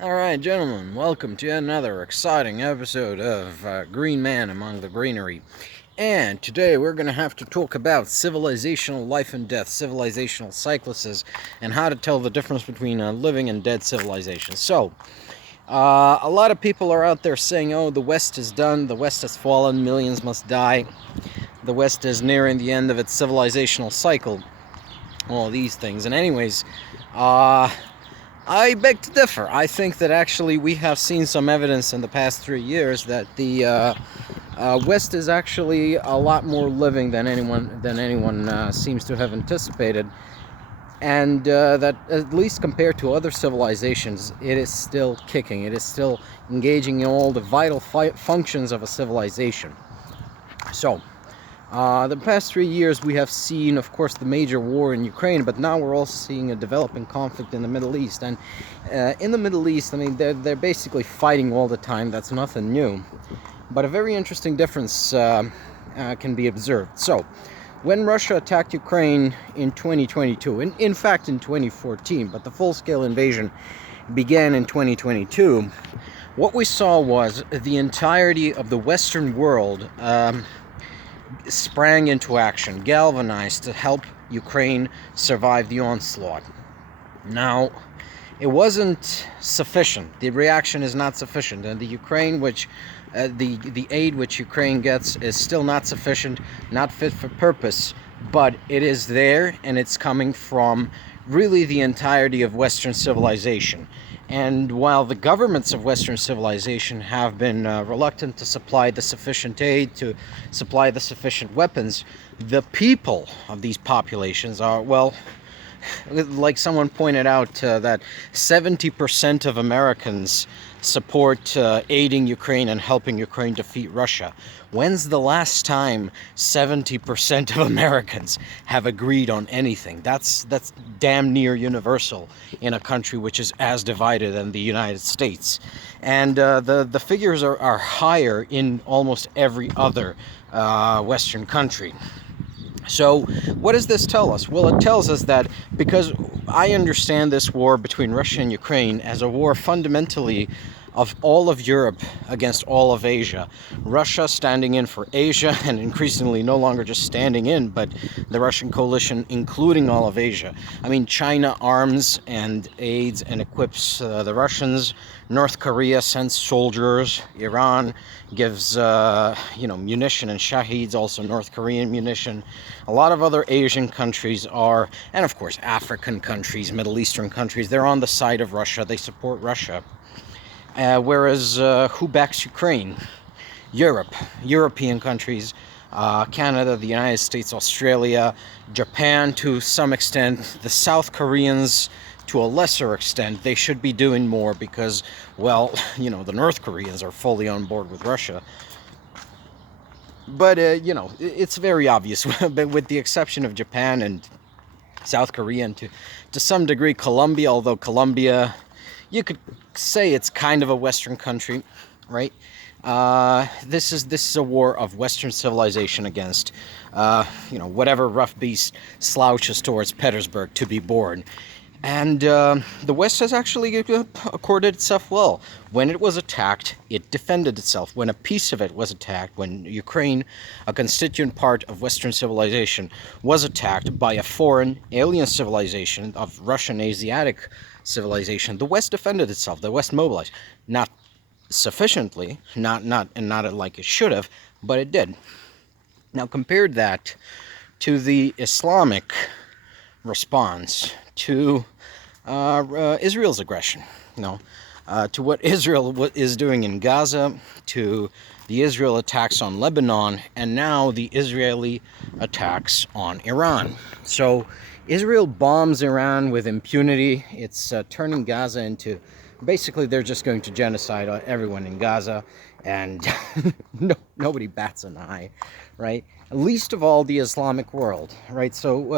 Alright, gentlemen, welcome to another exciting episode of Green Man Among the Greenery. And today we're going to have to talk about civilizational life and death, civilizational cycluses, and how to tell the difference between living and dead civilizations. A lot of people are out there saying, oh, the West is done, the West has fallen, millions must die, the West is nearing the end of its civilizational cycle, all these things. And anyways, I beg to differ. I think that actually we have seen some evidence in the past 3 years that the West is actually a lot more living than anyone seems to have anticipated, and that at least compared to other civilizations, it is still kicking. It is still engaging in all the vital functions of a civilization. The past 3 years we have seen, of course, the major war in Ukraine, but now we're also seeing a developing conflict in the Middle East. And in the Middle East, I mean, they're basically fighting all the time. That's nothing new. But a very interesting difference can be observed. So, when Russia attacked Ukraine in 2022, in fact in 2014, but the full-scale invasion began in 2022, what we saw was the entirety of the Western world sprang into action, galvanized to help Ukraine survive the onslaught. Now, it wasn't sufficient. The reaction is not sufficient, and the Ukraine, the aid which Ukraine gets, is still not sufficient, not fit for purpose. But it is there, and it's coming from really the entirety of Western civilization. And while the governments of Western civilization have been reluctant to supply the sufficient aid, to supply the sufficient weapons, the people of these populations are, well, like someone pointed out, that 70% of Americans support aiding Ukraine and helping Ukraine defeat Russia. When's the last time 70% of Americans have agreed on anything? That's damn near universal in a country which is as divided as the United States. And the figures are higher in almost every other Western country. So what does this tell us? Well, it tells us that because I understand this war between Russia and Ukraine as a war fundamentally of all of Europe against all of Asia. Russia standing in for Asia, and increasingly no longer just standing in, but the Russian coalition including all of Asia. I mean, China arms and aids and equips the Russians. North Korea sends soldiers. Iran gives munition and shaheeds, also North Korean munition. A lot of other Asian countries are, and of course African countries, Middle Eastern countries, they're on the side of Russia. They support Russia. Whereas who backs Ukraine? European countries, Canada, the United States, Australia, Japan to some extent, the South Koreans to a lesser extent. They should be doing more because, well, the North Koreans are fully on board with Russia. But, it's very obvious, but with the exception of Japan and South Korea and to some degree Colombia, although Colombia, you could say it's kind of a Western country, right? This is a war of Western civilization against, whatever rough beast slouches towards Petersburg to be born. And the West has actually accorded itself well. When it was attacked, it defended itself. When a piece of it was attacked, when Ukraine, a constituent part of Western civilization, was attacked by a foreign alien civilization of Russian Asiatic civilization, the West defended itself. The West mobilized. Not sufficiently, not like it should have, but it did. Now compare that to the Islamic response to Israel's aggression, to what Israel is doing in Gaza, to the Israel attacks on Lebanon, and now the Israeli attacks on Iran. So Israel bombs Iran with impunity. It's turning Gaza into, basically they're just going to genocide everyone in Gaza, and nobody bats an eye, right? Least of all the Islamic world, right? So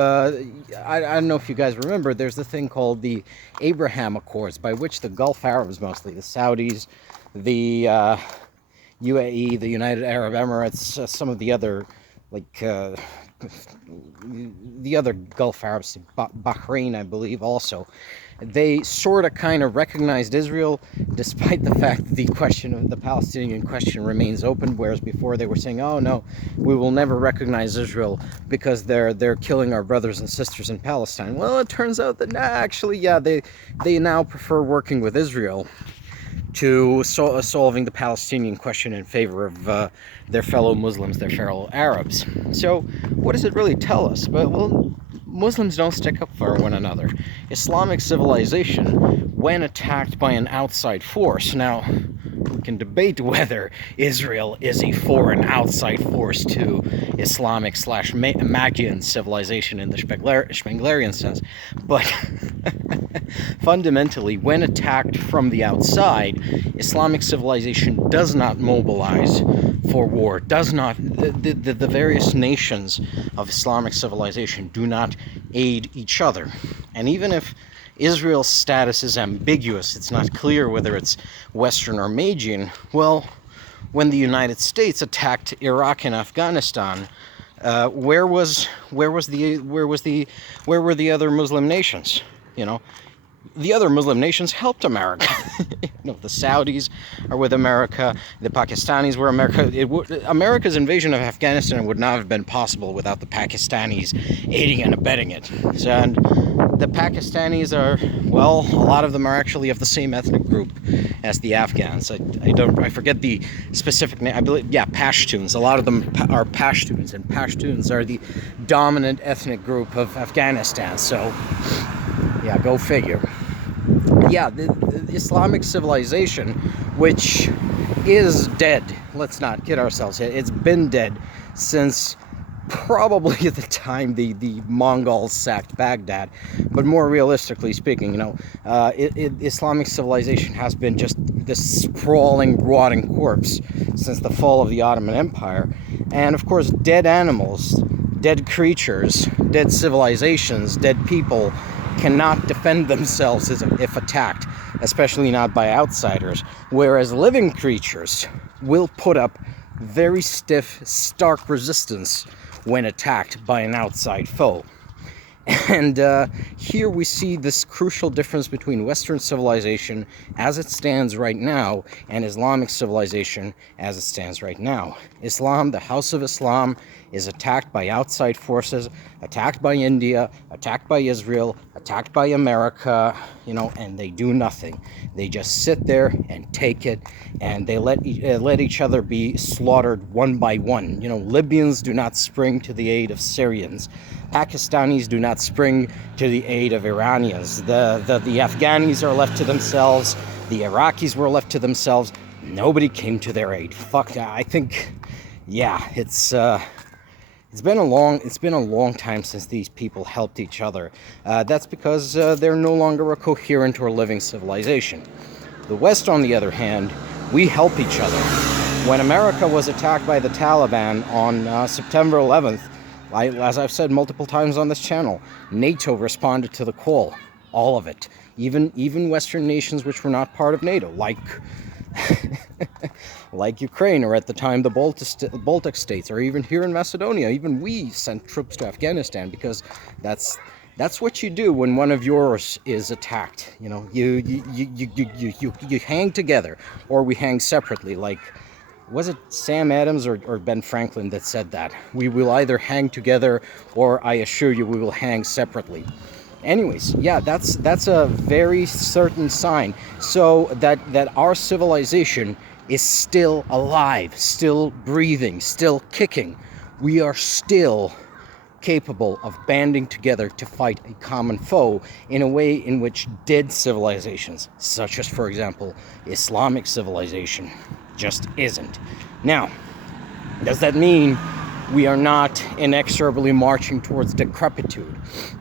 I don't know if you guys remember, there's a thing called the Abraham Accords, by which the Gulf Arabs, mostly the Saudis, the UAE, the United Arab Emirates, some of the other the other Gulf Arabs, Bahrain, I believe, also, they sort of kind of recognized Israel, despite the fact that the question of the Palestinian question remains open, whereas before they were saying, oh no, we will never recognize Israel because they're killing our brothers and sisters in Palestine. Well, it turns out that actually, yeah, they now prefer working with Israel to solving the Palestinian question in favor of their fellow Muslims, their fellow Arabs. So what does it really tell us? Well, Muslims don't stick up for one another. Islamic civilization, when attacked by an outside force, now we can debate whether Israel is a foreign outside force to Islamic / Magian civilization in the Spenglerian sense, but fundamentally, when attacked from the outside, Islamic civilization does not mobilize for war, does not, the various nations of Islamic civilization do not aid each other. And even if Israel's status is ambiguous, it's not clear whether it's Western or Magian, well, when the United States attacked Iraq and Afghanistan, where were the other Muslim nations? You know, the other Muslim nations helped America. You know, the Saudis are with America, the Pakistanis were America. America's invasion of Afghanistan would not have been possible without the Pakistanis aiding and abetting it. So, and the Pakistanis are, well, a lot of them are actually of the same ethnic group as the Afghans. I forget the specific name. I believe, yeah, Pashtuns. A lot of them are Pashtuns, and Pashtuns are the dominant ethnic group of Afghanistan. So, yeah, go figure. Yeah, the Islamic civilization, which is dead, let's not kid ourselves, it's been dead since probably at the time the Mongols sacked Baghdad. But more realistically speaking, you know, Islamic civilization has been just this sprawling, rotting corpse since the fall of the Ottoman Empire. And of course, dead animals, dead creatures, dead civilizations, dead people cannot defend themselves if attacked, especially not by outsiders, whereas living creatures will put up very stiff, stark resistance when attacked by an outside foe. And here we see this crucial difference between Western civilization as it stands right now and Islamic civilization as it stands right now. Islam, the House of Islam, is attacked by outside forces, attacked by India, attacked by Israel, attacked by America, you know, and they do nothing. They just sit there and take it, and they let each other be slaughtered one by one. You know, Libyans do not spring to the aid of Syrians. Pakistanis do not spring to the aid of Iranians. The Afghanis are left to themselves. The Iraqis were left to themselves. Nobody came to their aid. Fuck, I think, yeah, it's been a long time since these people helped each other. That's because they're no longer a coherent or living civilization. The West, on the other hand, we help each other. When America was attacked by the Taliban on September 11th, as I've said multiple times on this channel, NATO responded to the call. All of it. Even Western nations which were not part of NATO, like like Ukraine, or at the time the Baltic states, or even here in Macedonia. Even we sent troops to Afghanistan because that's what you do when one of yours is attacked. You know, you hang together, or we hang separately. Like, was it Sam Adams or Ben Franklin that said that? We will either hang together, or I assure you, we will hang separately. Anyways, yeah, that's a very certain sign. So that our civilization is still alive, still breathing, still kicking. We are still capable of banding together to fight a common foe in a way in which dead civilizations, such as, for example, Islamic civilization, just isn't. Now, does that mean we are not inexorably marching towards decrepitude?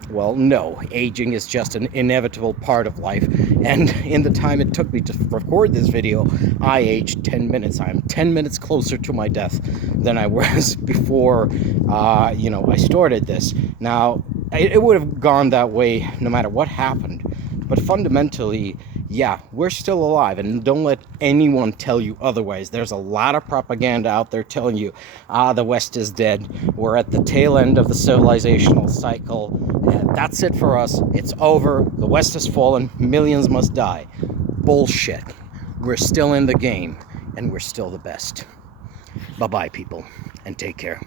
Well, no. Aging is just an inevitable part of life. And in the time it took me to record this video, I aged 10 minutes. I'm 10 minutes closer to my death than I was before, I started this. Now, it would have gone that way no matter what happened. But fundamentally, yeah, we're still alive, and don't let anyone tell you otherwise. There's a lot of propaganda out there telling you, the West is dead. We're at the tail end of the civilizational cycle. That's it for us. It's over. The West has fallen. Millions must die. Bullshit. We're still in the game, and we're still the best. Bye-bye, people, and take care.